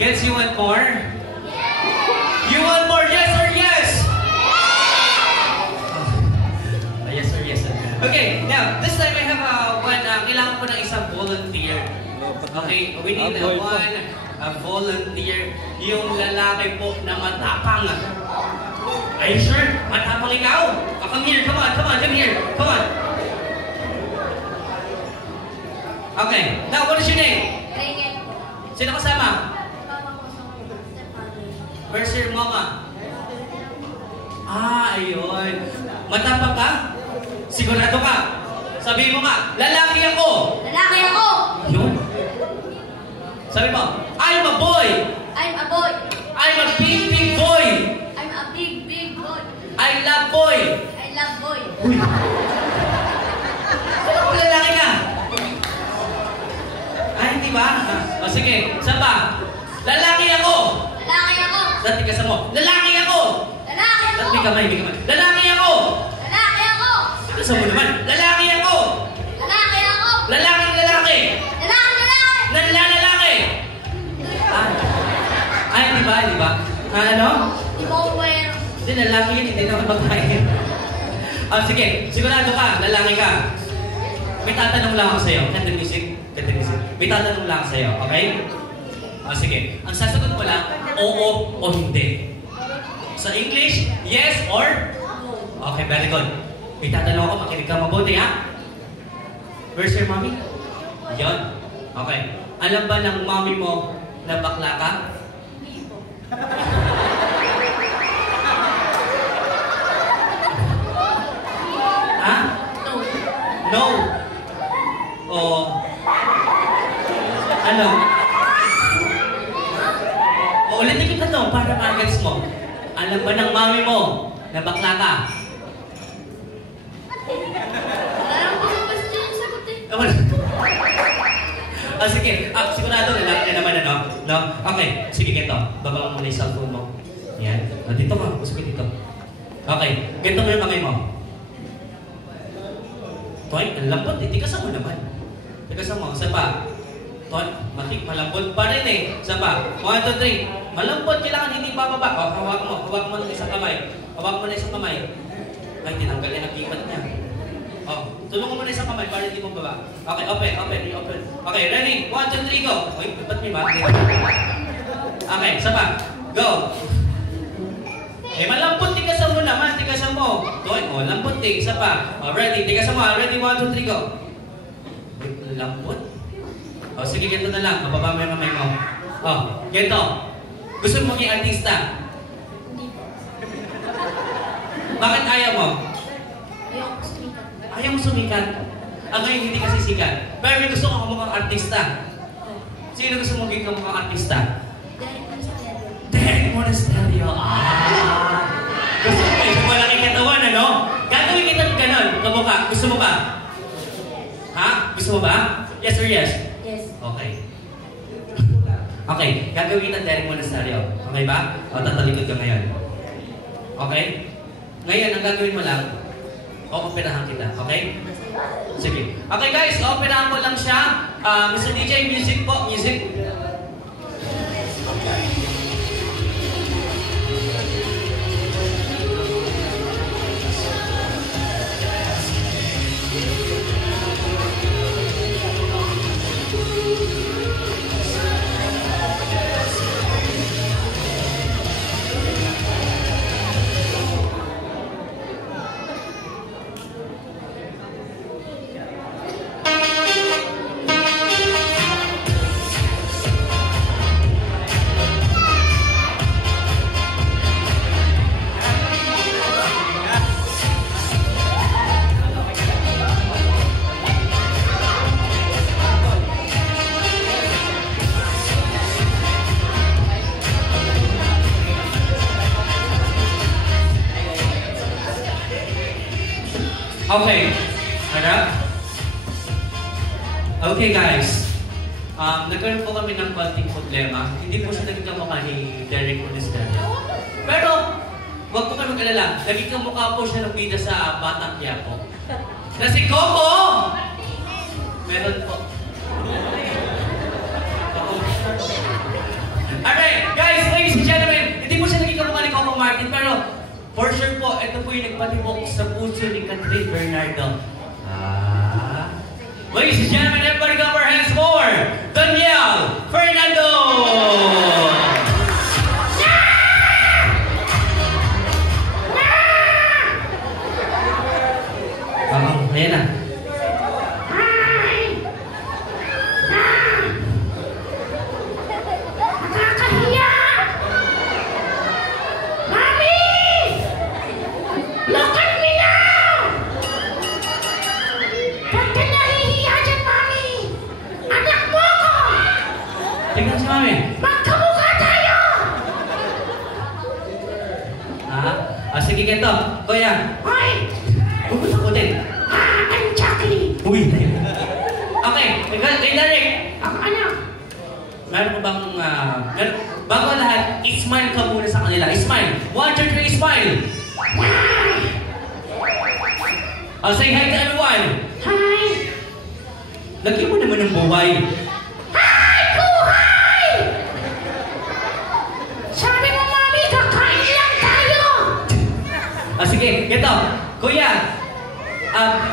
Gets, you want more? Yes! You want more? Yes or yes? Oh, yes or yes. Okay, now, this time I have kailangan ko ng isang volunteer. Okay, we need a volunteer. Yung lalaki po na matapang. Are you sure? Matapang ikaw? Oh, come here, come on, come here, come on. Okay, now what is your name? Rachel. Sino kasama? Mama ko sa stepfather. Where's your mama? Ah, ayun. Matapang ka? Sigurado ka? Sabi mo nga, lalaki ako! Lalaki ako! Ayun. Sabi mo, I'm a boy! I'm a boy. I'm a big, big boy! I'm a big, big boy. I love boy! I love boy. Uy! Ano kung lalaki ka? Ay, hindi ba? O sige, saan ba? Lalaki ako! Lalaki ako. Dati ka sa mo. Lalaki ako! Lalaki ako. Dati kamay, may kamay. Lalaki ako! Lalaki ako. Ito sa mo naman. Lalaki ako! Lalaki ako. Lalaki, lalaki! Lalaki. Lalaki! Ay, di ba? Di ba? Ano? Di mo aware. Hindi, lalaki yun. Hindi naman babae. Sige. Sigurado ka. Lalaki ka. May tatanong lang ako sa'yo. Cut the music. May tatanong lang ako sa'yo. Okay? Sige. Ang sasagot mo lang, oo o hindi. Sa English, yes or? Okay, very good. May tatanong ako. Makinig ka mabuti, ha? Where's your mommy? Yon. Okay. Alam ba ng mommy mo na bakla ka? Ha? No. No. O... Ano? O ulitin kita to para ma-gets mo. Alam ba ng mami mo na bakla ka? Alam ko sa question yung sagot eh. Sige. Sigurado lalaki na naman, ano? No? Okay. Sige, ganito. Baba mo muna yung cellphone mo. Yan. Dito ka. Gusto ko dito. Okay. Ganito mo yung kamay mo. Toy, ang lambot eh. Tigasan mo naman. Tigasan mo. Isa pa. Toy, malambot pa rin eh. Isa pa. 1, 2, 3. Malambot. Kailangan hindi bababa. O, hawakan mo. Hawakan mo ng isang kamay. Hawakan mo ng isang kamay. Ay, tinanggal yan ang kipat niya. Oh, tulungan mo na isang kamay para hindi mo baba. Okay, open. Okay, ready? 1, 2, 3, go! Uy, ba't may ba? Okay, isa pa. Go! Eh, malambot, tigasan mo naman, tigasan mo. Doon, oh, lambot eh, isa pa. Oh, ready, tigasan mo, ready, 1, 2, 3, go. Uy, lambot? Oh, sige, ganito na lang, mababa mo yung kamay mo. Oh, ganito. Gusto mo maging artista? Hindi po. Bakit ayaw mo? Ayoko sumikat. Ayaw mo sumikat. Ngayon hindi kasi sikat. Pero may gusto ko mukhang artista. Sino gusto mo maging mukhang artista? Derek Monasterio. Gusto mo yung malaking katawan, ano? Gagawin kita ng ganon, kamukha. Gusto mo ba? Ha? Gusto mo ba? Yes or yes? Yes. Okay. Okay, gagawin kita Derek Monasterio. Okay ba? O, tatalikod ka ngayon. Okay? Ngayon, ang gagawin mo lang, o-operahan kita. Okay? Sige. Okay guys, operahan ko lang siya. Mr. DJ, music po. Music. Okay. Harap. Okay guys. Nagkaroon po kami ng konting problema. Hindi po siya naging kamukha ni Derek Monasterio. Pero, huwag po kayo mag-alala. Naging kamukha po siya ng bida sa Batang Quiapo. Na si Coco! Meron po. natin. Pero, for sure po, ito po yung nagpatibok sa puso ni Catherine Bernardo. Ladies and gentlemen, everybody clap our hands for Danielle Fernando! Ayan na. Nakakahiya! Mami! Look at me now! Ba't ka nahihiya dyan, Mami? Anak mo ko! Tingnan si Mami. Magkamukha tayo! Sige ganito. Kuya. Hoy! Puputin. I'm Jackie! Uy. Okay. Kay Derek. Ang ano? Meron ko bang, bago lahat, smile ka muna sa kanila. Smile. 1, 2, 3, smile. I'll say hi to everyone. Hi! Lagyan mo naman ng buhay. Hi! Buhay! Sabi mo, Mami, kakain lang tayo! Sige, ganito. Kuya,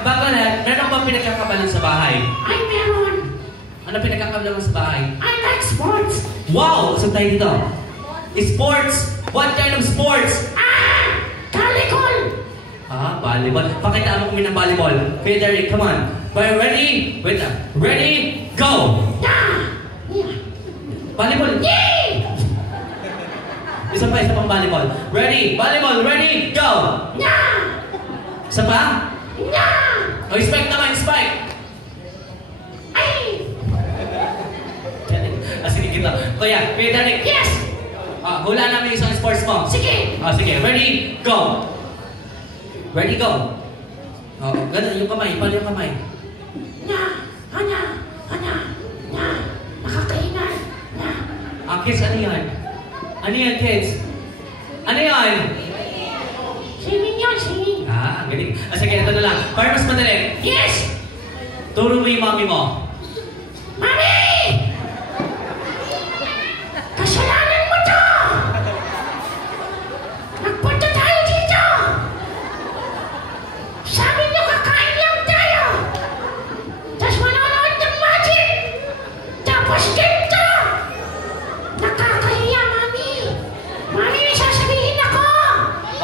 bago lahat, meron bang pinagkakabalan sa bahay? Ay, meron! Ano pinagkakabalan sa bahay? I like sports! Wow! Saan tayo dito? Sports? What kind of sports? Volleyball! Volleyball. Pakita mo kami ng volleyball. Okay, Derek, come on. Ready? Wait lang. Ready? Go! Volleyball. Yay! Isa pang volleyball. Ready? Volleyball. Ready? Go! Isa pa? Spike naman, spike! Ay! Sige, kita. Kuya, Derek. Yes! Hula namin isang sports mo. Sige! Sige, ready? Go! Ready, go! Ganun, yung kamay. Paano yung kamay? Nakakaingal! Kids, ano yan? Ano yan, kids? Ano yan? Swimming yun, swimming! Galing. Sige, ito na lang. Para mas madali. Yes! Turo mo yung mami mo. Mami! Kasalanan mo to! Nagpunta tayo dito! Sabi niyo kakain lang tayo! Tapos manonood ng magic! Tapos dito! Nakakahiya, Mami! Mami, may sasabihin ako!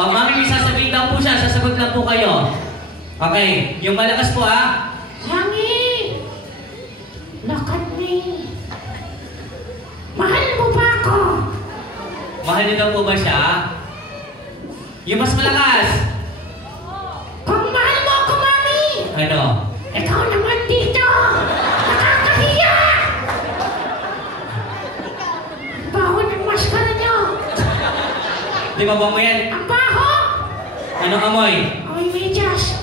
Mami, may sasabihin daw po siya. Sasagot lang po kayo. Okay. Yung malakas po, Yangi! Look at me! Mahal mo ba ako? Mahal niyo daw po ba siya? Yung mas malakas. Kung mahal mo ako, Mami! Ano? Ikaw naman dito! Nakakahiya! Baho ng maskara niyo! Di ba mo yan? Ang baho! Anong amoy? Amoy medyas!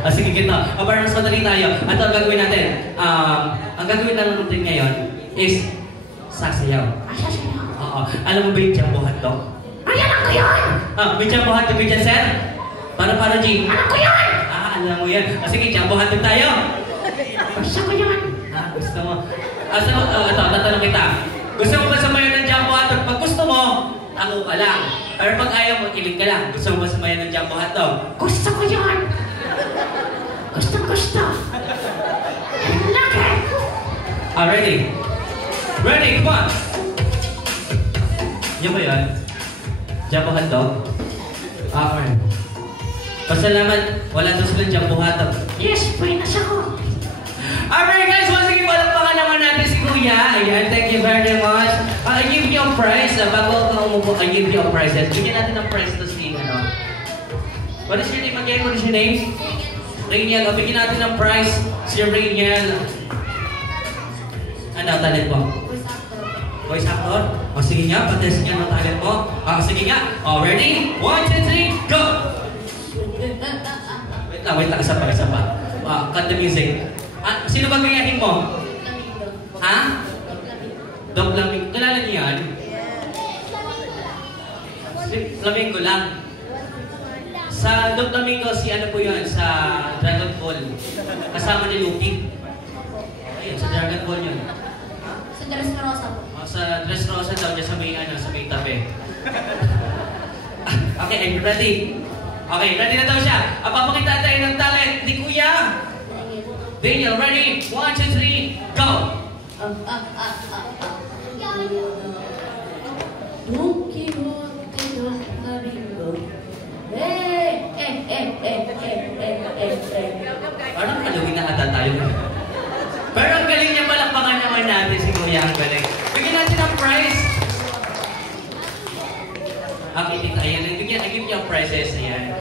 Sige, gito. Para mas madali tayo. At ang gagawin natin, ang gagawin natin ngayon is sasayaw. Asa sa'yo? Oo. Alam mo ba yung jumbo hotdog? Ay, alam ko yun! May jumbo hotdog ka dyan, sir? Para, G. Alam ko yun! Alam mo yan. Sige, jumbo hotdog tayo. Gusto ko yun! Gusto mo? Ito, tatanong kita. Gusto mo ba samayan ng jumbo hotdog? Pag gusto mo, tango ka lang. Pero pag ayaw mo, kilig ka lang. Gusto mo ba samayan ng jumbo hotdog? Gusto ko yun! Gusto! Lagi! Ready? Ready, come on! Yan ba yan? Jumbo hotdog? Okay. Pasalamat, wala daw silang jumbo hotdog. Yes, buenas ako! Alright guys, once again, palakpakan naman natin si Kuya. Ayan, thank you very much. I give you a prize. Bago ako umupo, I give you a prize. Bigyan natin ng prize to si, What is your name again? What is your name? Rainiel. Bigyan natin ng prize si Rainiel. Ano, talent mo? Voice actor? Sige nga, patest nga ng talent mo. Sige nga. Ready? 1, 2, 3, go! Wait lang, isa pa. Cut the music. Sino ba gayahin mo? Dog Flamingo. Kilala niyo yan? Flamingo lang. Sa Dog Flamingo, si ano po yun? Sa Dragon Ball. Kasama ni Luffy. Ayun, sa Dragon Ball yun. Sa Dressrosa po. Sa Dressrosa daw niya sa may tabi. Okay, are you ready? Okay, ready na daw siya. Papakita tayo ng talent ni Kuya. Daniel, ready? 1, 2, 3, go! Don Quixote Don Camilo. Parang kalawin na ata tayo. Pero ang galing niya, palakpakan naman natin si Kuya. Ang galing. Bigyan natin ang prize. Okay, tita, ayan. I give you ang prizes. Ayan.